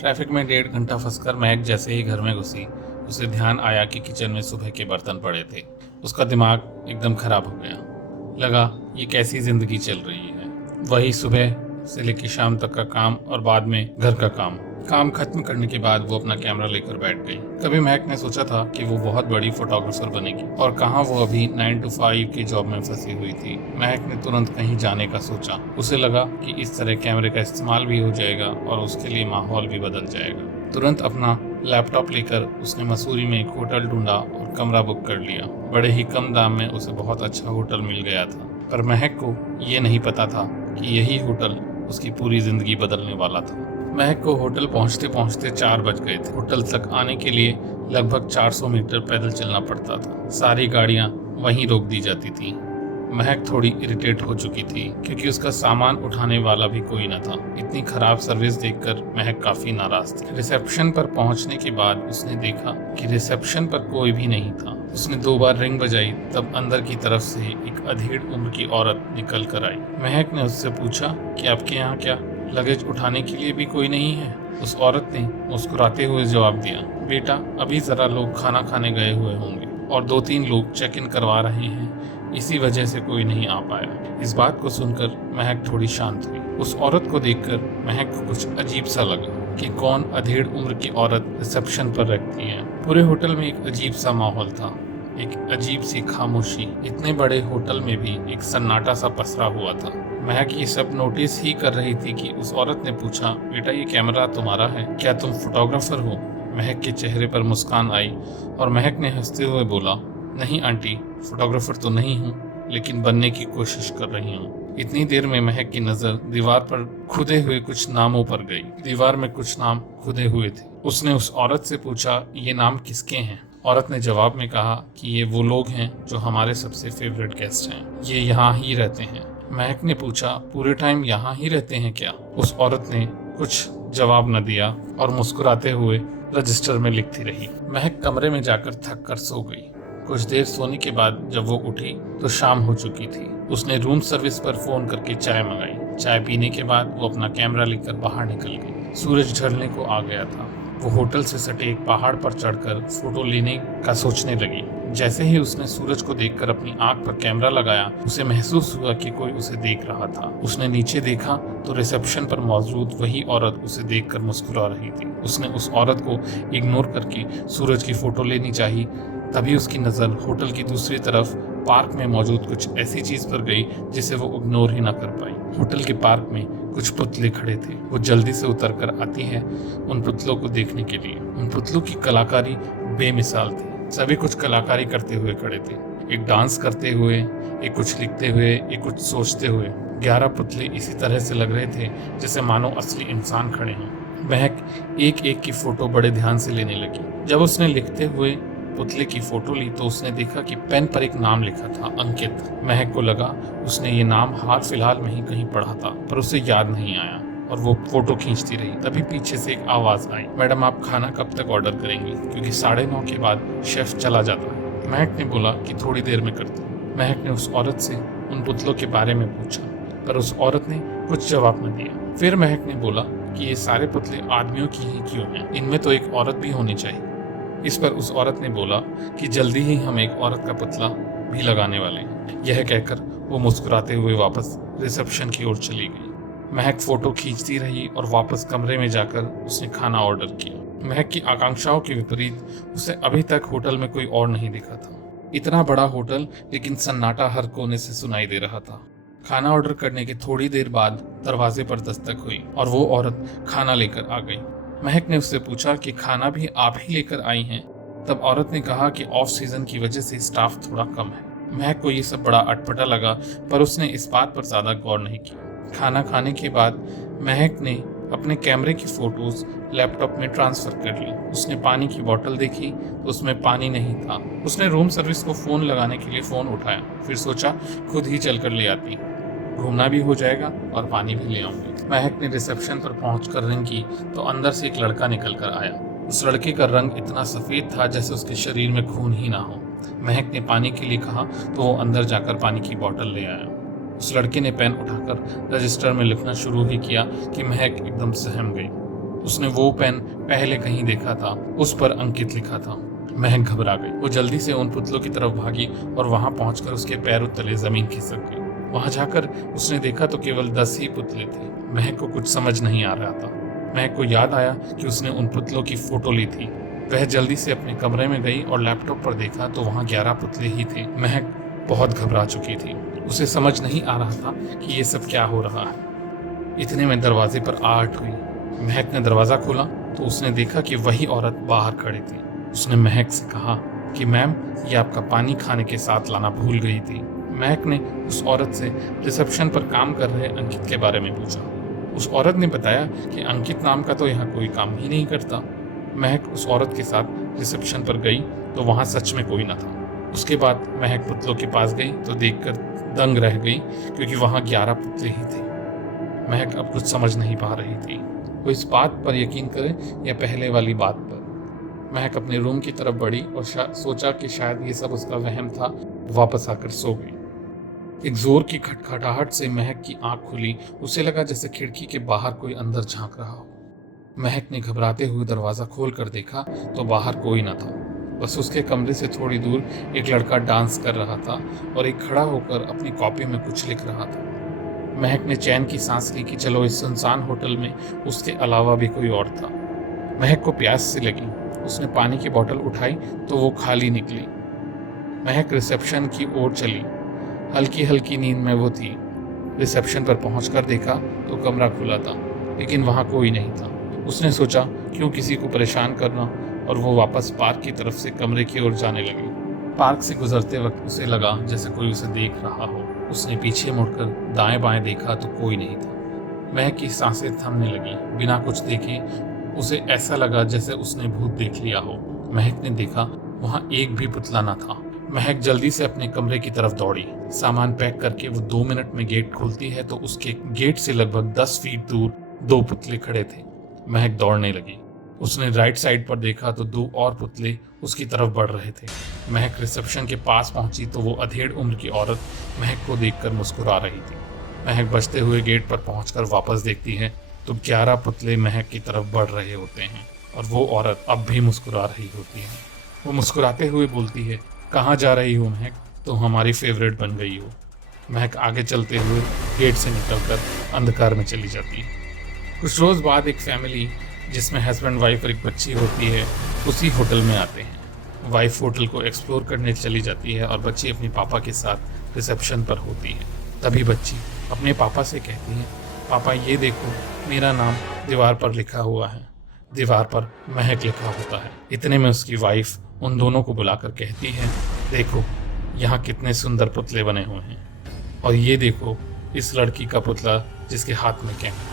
Traffic में 1.5 घंटा फंसकर महक जैसे ही घर में घुसी, उसे ध्यान आया कि किचन में सुबह के बर्तन पड़े थे। उसका दिमाग एकदम खराब हो गया। लगा ये कैसी जिंदगी चल रही है। वही सुबह से लेकर शाम तक का काम और बाद में घर का काम खत्म करने के बाद वो अपना कैमरा लेकर बैठ गई। कभी महक ने सोचा था कि वो बहुत बड़ी फोटोग्राफर बनेगी, और कहाँ वो अभी 9 to 5 की जॉब में फंसी हुई थी। महक ने तुरंत कहीं जाने का सोचा। उसे लगा कि इस तरह कैमरे का इस्तेमाल भी हो जाएगा और उसके लिए माहौल भी बदल जाएगा। तुरंत अपना लैपटॉप लेकर उसने मसूरी में एक होटल ढूंढा और कमरा बुक कर लिया। बड़े ही कम दाम में उसे बहुत अच्छा होटल मिल गया था, पर महक को ये नहीं पता था कि यही होटल उसकी पूरी जिंदगी बदलने वाला था। महक को होटल पहुंचते पहुंचते 4 बज गए थे। होटल तक आने के लिए लगभग 400 मीटर पैदल चलना पड़ता था। सारी गाड़ियां वहीं रोक दी जाती थी। महक थोड़ी इरिटेट हो चुकी थी क्योंकि उसका सामान उठाने वाला भी कोई न था। इतनी खराब सर्विस देखकर महक काफी नाराज थी। रिसेप्शन पर पहुंचने के बाद उसने देखा कि रिसेप्शन पर कोई भी नहीं था। उसने 2 बार रिंग बजाई, तब अंदर की तरफ से एक अधेड़ उम्र की औरत निकल कर आई। महक ने उससे पूछा कि आपके यहाँ क्या लगेज उठाने के लिए भी कोई नहीं है? उस औरत ने मुस्कुराते हुए जवाब दिया, बेटा अभी जरा लोग खाना खाने गए हुए होंगे और 2-3 लोग चेक इन करवा रहे हैं, इसी वजह से कोई नहीं आ पाया। इस बात को सुनकर महक थोड़ी शांत हुई। उस औरत को देखकर महक को कुछ अजीब सा लगा कि कौन अधेड़ उम्र की औरत रिसेप्शन पर रखती है। पूरे होटल में एक अजीब सा माहौल था, एक अजीब सी खामोशी। इतने बड़े होटल में भी एक सन्नाटा सा पसरा हुआ था। महक ये सब नोटिस ही कर रही थी कि उस औरत ने पूछा, बेटा ये कैमरा तुम्हारा है, क्या तुम फोटोग्राफर हो? महक के चेहरे पर मुस्कान आई और महक ने हंसते हुए बोला, नहीं आंटी, फोटोग्राफर तो नहीं हूँ, लेकिन बनने की कोशिश कर रही हूँ। इतनी देर में महक की नजर दीवार पर खुदे हुए कुछ नामों पर गई। दीवार में कुछ नाम खुदे हुए थे। उसने उस औरत से पूछा, ये नाम किसके हैं? औरत ने जवाब में कहा कि ये वो लोग हैं जो हमारे सबसे फेवरेट गेस्ट हैं, ये यहाँ ही रहते हैं। महक ने पूछा, पूरे टाइम यहाँ ही रहते हैं क्या? उस औरत ने कुछ जवाब न दिया और मुस्कुराते हुए रजिस्टर में लिखती रही। महक कमरे में जाकर थक कर सो गई। कुछ देर सोने के बाद जब वो उठी तो शाम हो चुकी थी। उसने रूम सर्विस पर फोन करके चाय मंगाई। चाय पीने के बाद वो अपना कैमरा लेकर बाहर निकल गई। सूरज ढलने को आ गया था। वो होटल से सटे एक पहाड़ पर चढ़कर फोटो लेने का सोचने लगी। जैसे ही उसने सूरज को देखकर अपनी आंख पर कैमरा लगाया, उसे महसूस हुआ कि कोई उसे देख रहा था। उसने नीचे देखा तो रिसेप्शन पर मौजूद वही औरत उसे देखकर मुस्कुरा रही थी। उसने उस औरत को इग्नोर करके सूरज की फोटो लेनी चाहिए। तभी उसकी नजर होटल की दूसरी तरफ पार्क में मौजूद कुछ ऐसी चीज पर गई जिसे वो इग्नोर ही ना कर पाई। होटल के पार्क में कुछ पुतले खड़े थे। वो जल्दी से उतर कर आती है उन पुतलों को देखने के लिए। उन पुतलों की कलाकारी बेमिसाल थी। सभी कुछ कलाकारी करते हुए खड़े थे, एक डांस करते हुए, एक कुछ लिखते हुए, एक कुछ सोचते हुए। 11 पुतले इसी तरह से लग रहे थे जैसे मानो असली इंसान खड़े हों। महक एक एक की फोटो बड़े ध्यान से लेने लगी। जब उसने लिखते हुए पुतले की फोटो ली तो उसने देखा कि पेन पर एक नाम लिखा था, अंकित। महक को लगा उसने ये नाम हाल फिलहाल में ही कहीं पढ़ा था, पर उसे याद नहीं आया और वो फोटो खींचती रही। तभी पीछे से एक आवाज आई, मैडम आप खाना कब तक ऑर्डर करेंगी? क्योंकि 9:30 के बाद शेफ चला जाता है। महक ने बोला कि थोड़ी देर में करती हूँ। महक ने उस औरत से उन पुतलों के बारे में पूछा, पर उस औरत ने कुछ जवाब न दिया। फिर महक ने बोला कि ये सारे पुतले आदमियों की ही क्यों हैं? इनमें तो एक औरत भी होनी चाहिए। इस पर उस औरत ने बोला कि जल्दी ही हम एक औरत का पुतला भी लगाने वाले हैं। यह कहकर वो मुस्कुराते हुए वापस रिसेप्शन की ओर चली गई। महक फोटो खींचती रही और वापस कमरे में जाकर उसने खाना ऑर्डर किया। महक की आकांक्षाओं के विपरीत उसे अभी तक होटल में कोई और नहीं दिखा था। इतना बड़ा होटल, लेकिन सन्नाटा हर कोने से सुनाई दे रहा था। खाना ऑर्डर करने के थोड़ी देर बाद दरवाजे पर दस्तक हुई और वो औरत खाना लेकर आ गई। महक ने उससे पूछा कि खाना भी आप ही लेकर आई हैं? तब औरत ने कहा कि ऑफ सीजन की वजह से स्टाफ थोड़ा कम है। महक को ये सब बड़ा अटपटा लगा, पर उसने इस बात पर ज्यादा गौर नहीं किया। खाना खाने के बाद महक ने अपने कैमरे की फोटोज लैपटॉप में ट्रांसफर कर ली। उसने पानी की बोतल देखी तो उसमें पानी नहीं था। उसने रूम सर्विस को फोन लगाने के लिए फोन उठाया, फिर सोचा खुद ही चलकर ले आती, घूमना भी हो जाएगा और पानी भी ले आऊंगी। महक ने रिसेप्शन पर पहुंचकर रिंग की तो अंदर से एक लड़का निकल कर आया। उस लड़के का रंग इतना सफेद था जैसे उसके शरीर में खून ही ना हो। महक ने पानी के लिए कहा तो वो अंदर जाकर पानी की बोतल ले आया। उस लड़के ने पेन उठाकर रजिस्टर में लिखना शुरू ही किया कि महक एकदम सहम गई। उसने वो पेन पहले कहीं देखा था, उस पर अंकित लिखा था। महक घबरा गई। वो जल्दी से उन पुतलों की तरफ भागी और वहां पहुंचकर उसके पैरों तले जमीन खिसक गई। वहां जाकर उसने देखा तो केवल 10 ही पुतले थे। महक को कुछ समझ नहीं आ रहा था। महक को याद आया कि उसने उन पुतलों की फोटो ली थी। वह जल्दी से अपने कमरे में गई और लैपटॉप पर देखा तो वहां 11 पुतले ही थे। महक बहुत घबरा चुकी थी। उसे समझ नहीं आ रहा था कि ये सब क्या हो रहा है। इतने में दरवाजे पर आहट हुई। महक ने दरवाजा खोला तो उसने देखा कि वही औरत बाहर खड़ी थी। उसने महक से कहा कि मैम, ये आपका पानी खाने के साथ लाना भूल गई थी। महक ने उस औरत से रिसेप्शन पर काम कर रहे अंकित के बारे में पूछा। उस औरत ने बताया कि अंकित नाम का तो यहाँ कोई काम ही नहीं करता। महक उस औरत के साथ रिसेप्शन पर गई तो वहाँ सच में कोई न था। उसके बाद महक पुतलों के पास गई तो देखकर दंग रह गई, क्योंकि वहाँ 11 पुतले ही थे। महक अब कुछ समझ नहीं पा रही थी। वो इस बात पर यकीन करे या पहले वाली बात पर। महक अपने रूम की तरफ बढ़ी और सोचा कि शायद ये सब उसका वहम था। वापस आकर सो गई। एक जोर की खटखटाहट से महक की आंख खुली। उसे लगा जैसे खिड़की के बाहर कोई अंदर झांक रहा हो। महक ने घबराते हुए दरवाजा खोल कर देखा तो बाहर कोई न था। बस उसके कमरे से थोड़ी दूर एक लड़का डांस कर रहा था और एक खड़ा होकर अपनी कॉपी में कुछ लिख रहा था। महक ने चैन की सांस ली कि चलो इस सुनसान होटल में उसके अलावा भी कोई और था। महक को प्यास सी लगी। उसने पानी की बोतल उठाई तो वो खाली निकली। महक रिसेप्शन की ओर चली। हल्की हल्की नींद में वो थी। रिसेप्शन पर पहुंचकर देखा तो कमरा खुला था, लेकिन वहां कोई नहीं था। उसने सोचा क्यों किसी को परेशान करना, और वो वापस पार्क की तरफ से कमरे की ओर जाने लगी। पार्क से गुजरते वक्त उसे लगा जैसे कोई उसे देख रहा हो। उसने पीछे मुड़कर दाएं बाएं देखा तो कोई नहीं था। महक की सांसें थमने लगी। बिना कुछ देखे उसे ऐसा लगा जैसे उसने भूत देख लिया हो। महक ने देखा वहां एक भी पुतला न था। महक जल्दी से अपने कमरे की तरफ दौड़ी। सामान पैक करके वो 2 मिनट में गेट खोलती है तो उसके गेट से लगभग 10 फीट दूर 2 पुतले खड़े थे। महक दौड़ने लगी। उसने राइट साइड पर देखा तो 2 और पुतले उसकी तरफ बढ़ रहे थे। महक रिसेप्शन के पास पहुंची तो वो अधेड़ उम्र की औरत महक को देखकर मुस्कुरा रही थी। महक बचते हुए गेट पर पहुंचकर वापस देखती है तो 11 पुतले महक की तरफ बढ़ रहे होते हैं और वो औरत अब भी मुस्कुरा रही होती है। वो मुस्कुराते हुए बोलती है, कहाँ जा रही हो महक? तो हमारी फेवरेट बन गई हो। महक आगे चलते हुए गेट से निकलकर अंधकार में चली जाती है। कुछ रोज बाद एक फैमिली जिसमें हस्बैंड वाइफ और एक बच्ची होती है उसी होटल में आते हैं। वाइफ होटल को एक्सप्लोर करने चली जाती है और बच्ची अपने पापा के साथ रिसेप्शन पर होती है। तभी बच्ची अपने पापा से कहती है, पापा ये देखो, मेरा नाम दीवार पर लिखा हुआ है। दीवार पर महक लिखा होता है। इतने में उसकी वाइफ उन दोनों को बुलाकर कहती है, देखो यहाँ कितने सुंदर पुतले बने हुए हैं, और ये देखो इस लड़की का पुतला जिसके हाथ में कैमरा।